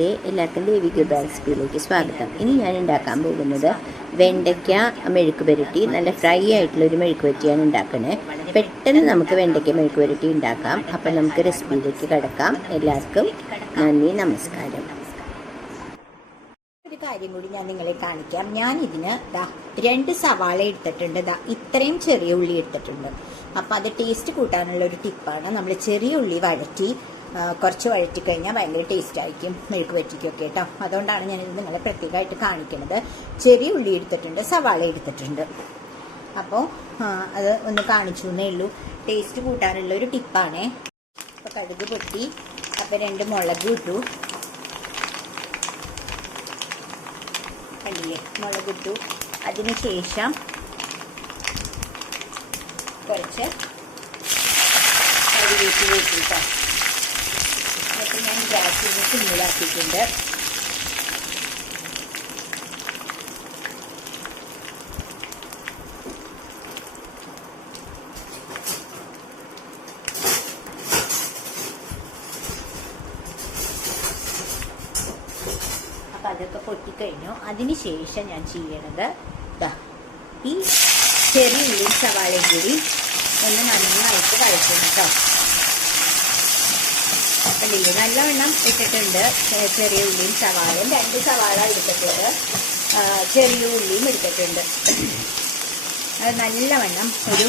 നമസ്തേ, എല്ലാവർക്കും ദേവി കൃപ റെസിപ്പിയിലേക്ക് സ്വാഗതം. ഇനി ഞാൻ ഉണ്ടാക്കാൻ പോകുന്നത് വെണ്ടയ്ക്ക മെഴുക്ക് പുരട്ടി, നല്ല ഫ്രൈ ആയിട്ടുള്ളൊരു മെഴുക്ക് പുരട്ടിയാണ് ഉണ്ടാക്കണേ. പെട്ടെന്ന് നമുക്ക് വെണ്ടയ്ക്ക മെഴുക്ക് പുരട്ടി ഉണ്ടാക്കാം. അപ്പം നമുക്ക് റെസിപ്പിയിലേക്ക് കിടക്കാം. എല്ലാവർക്കും നന്ദി, നമസ്കാരം. ഒരു കാര്യം കൂടി ഞാൻ നിങ്ങളെ കാണിക്കാം. ഞാൻ ഇതിന് 2 സവാള എടുത്തിട്ടുണ്ട്, ഇത്രയും ചെറിയ ഉള്ളി എടുത്തിട്ടുണ്ട്. അപ്പം അത് ടേസ്റ്റ് കൂട്ടാനുള്ള ഒരു ടിപ്പാണ്. നമ്മൾ ചെറിയ ഉള്ളി വഴറ്റി കുറച്ച് വഴറ്റി കഴിഞ്ഞാൽ ഭയങ്കര ടേസ്റ്റ് ആയിരിക്കും മെഴുക്ക് വറ്റിക്കൊക്കെ കേട്ടോ. അതുകൊണ്ടാണ് ഞാനിത് നിങ്ങളെ പ്രത്യേകമായിട്ട് കാണിക്കുന്നത്. ചെറിയ ഉള്ളി എടുത്തിട്ടുണ്ട്, സവാള എടുത്തിട്ടുണ്ട്. അപ്പോൾ അത് ഒന്ന് കാണിച്ചു എന്നേ ഉള്ളൂ. ടേസ്റ്റ് കൂട്ടാനുള്ള ഒരു ടിപ്പാണേ. അപ്പോൾ കടുക് പൊട്ടി, അപ്പോൾ 2 മുളക് ഇട്ടു, കണ്ടില്ലേ, മുളക് ഇട്ടു. അതിന് ശേഷം കുറച്ച് കരിവേപ്പില ഇട്ടു കേട്ടോ. എന്നിട്ട് ഞാൻ ഗ്യാസിന് സിമ്മിലാക്കിയിട്ടുണ്ട്. അപ്പം അതൊക്കെ പൊട്ടിക്കഴിഞ്ഞു. അതിന് ശേഷം ഞാൻ ചെയ്യണത് ഈ ചെറിയ ഉള്ളിയും സവാളയും കൂടി ഒന്ന് നന്നായിട്ട് വഴറ്റണം കേട്ടോ. കണ്ടില്ലേ, നല്ലവണ്ണം ഇട്ടിട്ടുണ്ട്. ചെറിയ ഉള്ളിയും സവാളയും, 2 സവാള എടുത്തിട്ടുണ്ട്, ചെറിയ ഉള്ളിയും എടുത്തിട്ടുണ്ട്. അത് നല്ലവണ്ണം ഒരു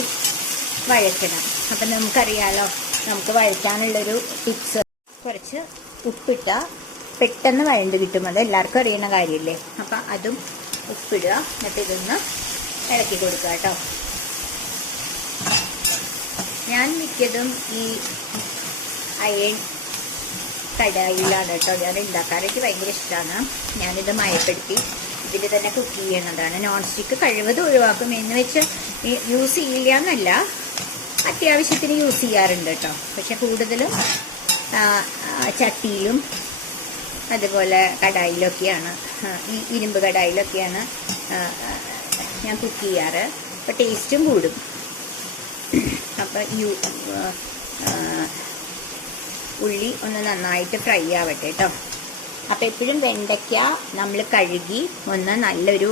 വഴറ്റണം. അപ്പം നമുക്കറിയാലോ, നമുക്ക് വഴറ്റാനുള്ളൊരു ടിപ്സ്. കുറച്ച് ഉപ്പിട്ട പെട്ടെന്ന് വഴണ്ട് കിട്ടും. അത് എല്ലാവർക്കും അറിയുന്ന കാര്യമല്ലേ. അപ്പം അതും ഉപ്പിടുക. എന്നിട്ട് ഇതൊന്ന് ഇളക്കി കൊടുക്കുക കേട്ടോ. ഞാൻ മിക്കതും ഈ അയൺ കടായിലാണ് കേട്ടോ ഞാൻ ഉണ്ടാക്കാനായിട്ട് ഭയങ്കര ഇഷ്ടമാണ്. ഞാനിത് മയപ്പെടുത്തി ഇതിൽ തന്നെ കുക്ക് ചെയ്യണതാണ്. നോൺ സ്റ്റിക്ക് കഴിവതും ഒഴിവാക്കും. എന്ന് വെച്ച് യൂസ് ചെയ്യില്ല എന്നല്ല, അത്യാവശ്യത്തിന് യൂസ് ചെയ്യാറുണ്ട് കേട്ടോ. പക്ഷെ കൂടുതലും ചട്ടിയിലും അതുപോലെ കടായിലൊക്കെയാണ്, ഈ ഇരുമ്പ് കടായിലൊക്കെയാണ് ഞാൻ കുക്ക് ചെയ്യാറ്. അപ്പോൾ ടേസ്റ്റും കൂടും. അപ്പോൾ ഈ ഉള്ളി ഒന്ന് നന്നായിട്ട് ഫ്രൈ ആവട്ടെ കേട്ടോ. അപ്പോൾ എപ്പോഴും വെണ്ടയ്ക്ക നമ്മൾ കഴുകി ഒന്ന് നല്ലൊരു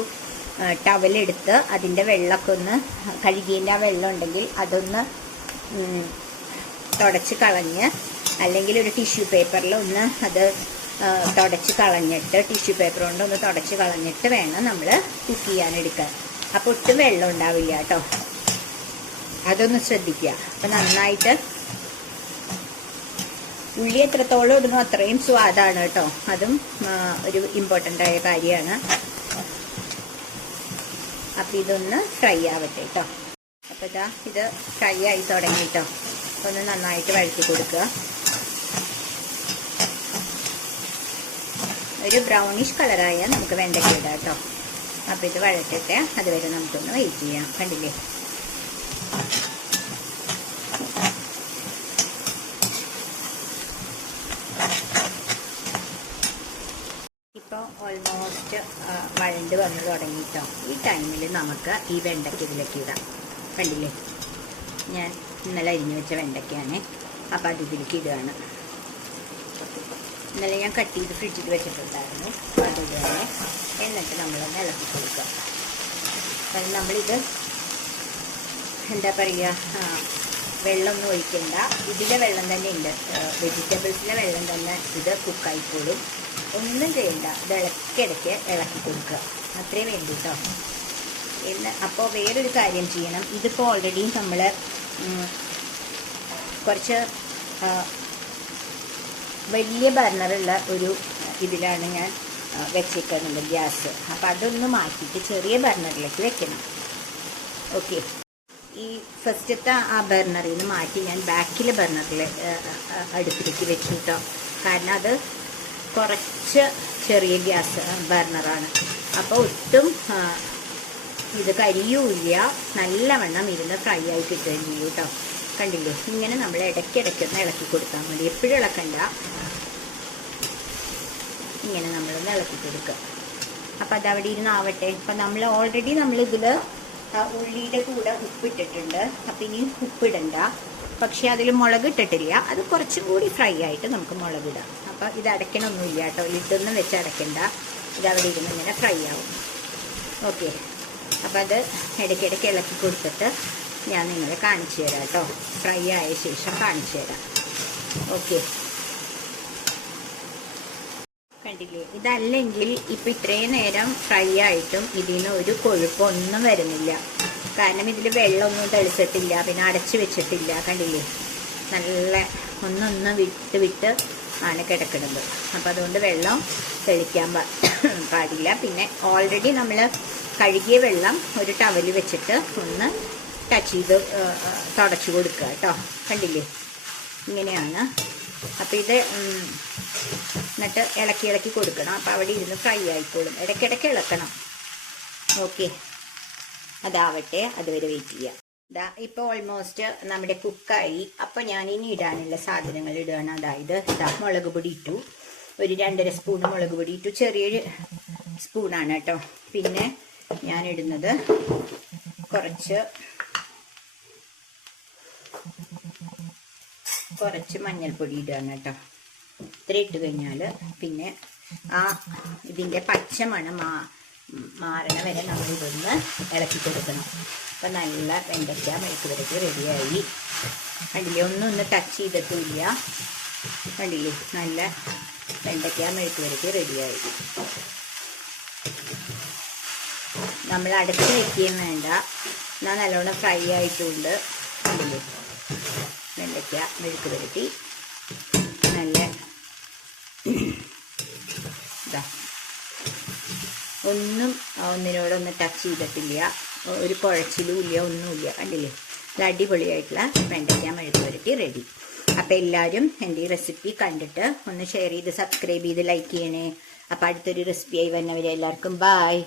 ടവലെടുത്ത് അതിൻ്റെ വെള്ളമൊക്കെ ഒന്ന്, കഴുകിയതിൻ്റെ ആ വെള്ളം ഉണ്ടെങ്കിൽ അതൊന്ന് തുടച്ച് കളഞ്ഞ്, അല്ലെങ്കിൽ ഒരു ടിഷ്യൂ പേപ്പറിൽ ഒന്ന് അത് തുടച്ച് കളഞ്ഞിട്ട്, ടിഷ്യൂ പേപ്പർ കൊണ്ട് ഒന്ന് തുടച്ച് കളഞ്ഞിട്ട് വേണം നമ്മൾ കുക്ക് ചെയ്യാനെടുക്കാൻ. അപ്പോൾ ഒട്ടും വെള്ളം ഉണ്ടാവില്ല കേട്ടോ. അതൊന്ന് ശ്രദ്ധിക്കുക. അപ്പം നന്നായിട്ട് ഉള്ളി എത്രത്തോളം ഇടുന്നു അത്രയും സ്വാദാണ് കേട്ടോ. അതും ഒരു ഇമ്പോർട്ടൻ്റ് ആയ കാര്യമാണ്. അപ്പം ഇതൊന്ന് ഫ്രൈ ആവട്ടെ കേട്ടോ. അപ്പോൾ ഇത് ഫ്രൈ ആയി തുടങ്ങി കേട്ടോ. ഒന്ന് നന്നായിട്ട് വഴറ്റി കൊടുക്കുക. ഒരു ബ്രൗണിഷ് കളറായാൽ നമുക്ക് വെണ്ടയ്ക്ക ഇടാം കേട്ടോ. അപ്പോൾ ഇത് വഴറ്റട്ടെ, അതുവരെ നമുക്കൊന്ന് വെയിറ്റ് ചെയ്യാം. കണ്ടില്ലേ, ഇപ്പോൾ ഓൾമോസ്റ്റ് വഴണ്ട് വന്ന് തുടങ്ങിയിട്ടോ. ഈ ടൈമിൽ നമുക്ക് ഈ വെണ്ടയ്ക്ക ഇതിലേക്ക് ഇടാം. കണ്ടില്ലേ, ഞാൻ ഇന്നലെ അരിഞ്ഞു വെച്ച വെണ്ടയ്ക്കാണ്. അപ്പോൾ അത് ഇതിലേക്ക് ഇടുകയാണ്. ഇന്നലെ ഞാൻ കട്ട് ചെയ്ത് ഫ്രിഡ്ജിൽ വെച്ചിട്ടുണ്ടായിരുന്നു. അത് ഇടുകയാണ്. എന്നിട്ട് നമ്മളൊന്ന് ഇളക്കി കൊടുക്കുക. കാരണം നമ്മളിത് എന്താ പറയുക, വെള്ളമൊന്നും ഒഴിക്കണ്ട. ഇതിലെ വെള്ളം തന്നെ ഉണ്ട്, വെജിറ്റബിൾസിലെ വെള്ളം തന്നെ ഇത് കുക്കായിക്കോളും. ഒന്നും ചെയ്യണ്ട. ഇത് ഇടയ്ക്കിടയ്ക്ക് ഇളക്കി കൊടുക്കുക, അത്രേ വേണ്ടി കേട്ടോ. അപ്പോൾ വേറൊരു കാര്യം ചെയ്യണം. ഇതിപ്പോൾ ഓൾറെഡി നമ്മൾ കുറച്ച് വലിയ ബർണറുള്ള ഒരു ഇതിലാണ് ഞാൻ വെച്ചേക്കുന്നത് ഗ്യാസ്. അപ്പോൾ അതൊന്ന് മാറ്റിയിട്ട് ചെറിയ ബർണറിലേക്ക് വെക്കണം. ഓക്കെ, ഈ ഫസ്റ്റത്തെ ആ ബർണറിൽ നിന്ന് മാറ്റി ഞാൻ ബാക്കിലെ ബർണറിൽ അടുപ്പിലേക്ക് വെച്ചു കേട്ടോ. കാരണം അത് കുറച്ച് ചെറിയ ഗ്യാസ് ബർണറാണ്. അപ്പോൾ ഒട്ടും ഇത് കരിയൂല്ല, നല്ലവണ്ണം ഇരുന്ന് ഫ്രൈ ആയി കിട്ടുകയും ചെയ്യും കേട്ടോ. കണ്ടില്ലേ, ഇങ്ങനെ നമ്മൾ ഇടയ്ക്കിടയ്ക്കൊന്ന് ഇളക്കി കൊടുത്താൽ മതി. എപ്പോഴും ഇളക്കണ്ട, ഇങ്ങനെ നമ്മളൊന്ന് ഇളക്കി കൊടുക്കുക. അപ്പം അതവിടെ ഇരുന്നാവട്ടെ. അപ്പം നമ്മൾ ഓൾറെഡി നമ്മളിതിൽ ഉള്ളിയുടെ കൂടെ ഉപ്പിട്ടിട്ടുണ്ട്. അപ്പം ഇനി ഉപ്പിടണ്ട. പക്ഷേ അതിൽ മുളക് ഇട്ടിട്ടില്ല. അത് കുറച്ചും കൂടി ഫ്രൈ ആയിട്ട് നമുക്ക് മുളകിടാം. അപ്പോൾ ഇത് അടയ്ക്കണമൊന്നുമില്ല കേട്ടോ, ഇതൊന്നും വെച്ച് അടയ്ക്കണ്ട. ഇതവിടെ ഇരുന്ന് ഇങ്ങനെ ഫ്രൈ ആവും. ഓക്കെ, അപ്പോൾ അത് ഇടയ്ക്കിടയ്ക്ക് ഇളക്കി കൊടുത്തിട്ട് ഞാൻ നിങ്ങളെ കാണിച്ചു തരാം കേട്ടോ. ഫ്രൈ ആയ ശേഷം കാണിച്ചു തരാം. ഓക്കെ, കണ്ടില്ലേ? ഇതല്ലെങ്കിൽ ഇപ്പം ഇത്രയും നേരം ഫ്രൈ ആയിട്ടും ഇതിന് ഒരു കൊഴുപ്പൊന്നും വരുന്നില്ല. കാരണം ഇതിൽ വെള്ളമൊന്നും തെളിച്ചിട്ടില്ല, പിന്നെ അടച്ചു വെച്ചിട്ടില്ല. കണ്ടില്ലേ? നല്ല ഒന്നൊന്ന് വിട്ട് ആണ് കിടക്കുന്നത്. അപ്പം അതുകൊണ്ട് വെള്ളം തെളിക്കാൻ പാടില്ല. പിന്നെ ഓൾറെഡി നമ്മൾ കഴുകിയ വെള്ളം ഒരു ടവൽ വെച്ചിട്ട് ഒന്ന് ടച്ച് ചെയ്ത് തുടച്ചു കൊടുക്കുക കേട്ടോ. കണ്ടില്ലേ? ഇങ്ങനെയാണ്. അപ്പോൾ ഇത് എന്നിട്ട് ഇളക്കി കൊടുക്കണം. അപ്പോൾ അവിടെ ഇരുന്ന് ഫ്രൈ ആയിക്കോളും. ഇടയ്ക്കിടയ്ക്ക് ഇളക്കണം. ഓക്കെ, അതാവട്ടെ, അതുവരെ വെയിറ്റ് ചെയ്യാം. ഇതാ ഇപ്പോൾ ഓൾമോസ്റ്റ് നമ്മുടെ കുക്കായി. അപ്പോൾ ഞാൻ ഇനി ഇടാനുള്ള സാധനങ്ങൾ ഇടുകയാണ്. അതായത് ഇതാ മുളക് പൊടി ഇട്ടു, ഒരു 2.5 സ്പൂൺ മുളക് പൊടി ഇട്ടു. ചെറിയൊരു സ്പൂണാണ് കേട്ടോ. പിന്നെ ഞാൻ ഇടുന്നത് കുറച്ച് മഞ്ഞൾപ്പൊടി ഇടുകയാണ് കേട്ടോ. ഇത്ര ഇട്ട് കഴിഞ്ഞാൽ പിന്നെ ഇതിൻ്റെ പച്ചമണം മാറണ വരെ നമ്മൾ ഇതൊന്ന് ഇളക്കി കൊടുക്കണം. അപ്പം നല്ല വെണ്ടയ്ക്ക മെഴുക്ക് വരട്ടി റെഡിയായി. കണ്ടില്ലേ? ഒന്നും ടച്ച് ചെയ്തിട്ടില്ല. കണ്ടില്ലേ? നല്ല വെണ്ടയ്ക്ക മെഴുക്ക് വരട്ടി റെഡിയായി. നമ്മൾ അടച്ച് വയ്ക്കുകയും വേണ്ട, എന്നാൽ നല്ലോണം ഫ്രൈ ആയിട്ടുണ്ട്. കണ്ടില്ലേ? വെണ്ടയ്ക്ക മെഴുക്ക് വരട്ടി നല്ല ഇതാ, ഒന്നിനോടൊന്ന് ടച്ച് ചെയ്തിട്ടില്ല, ഒരു കുഴച്ചിലും ഇല്ല, ഒന്നുമില്ല. കണ്ടില്ലേ? ഇത് അടിപൊളിയായിട്ടുള്ള വെണ്ടയ്ക്ക മെഴുക്ക് വരട്ടി റെഡി. അപ്പോൾ എല്ലാവരും എൻ്റെ ഈ റെസിപ്പി കണ്ടിട്ട് ഒന്ന് ഷെയർ ചെയ്ത് സബ്സ്ക്രൈബ് ചെയ്ത് ലൈക്ക് ചെയ്യണേ. അപ്പോൾ അടുത്തൊരു റെസിപ്പിയായി വരുന്നവരെ എല്ലാവർക്കും ബായ്.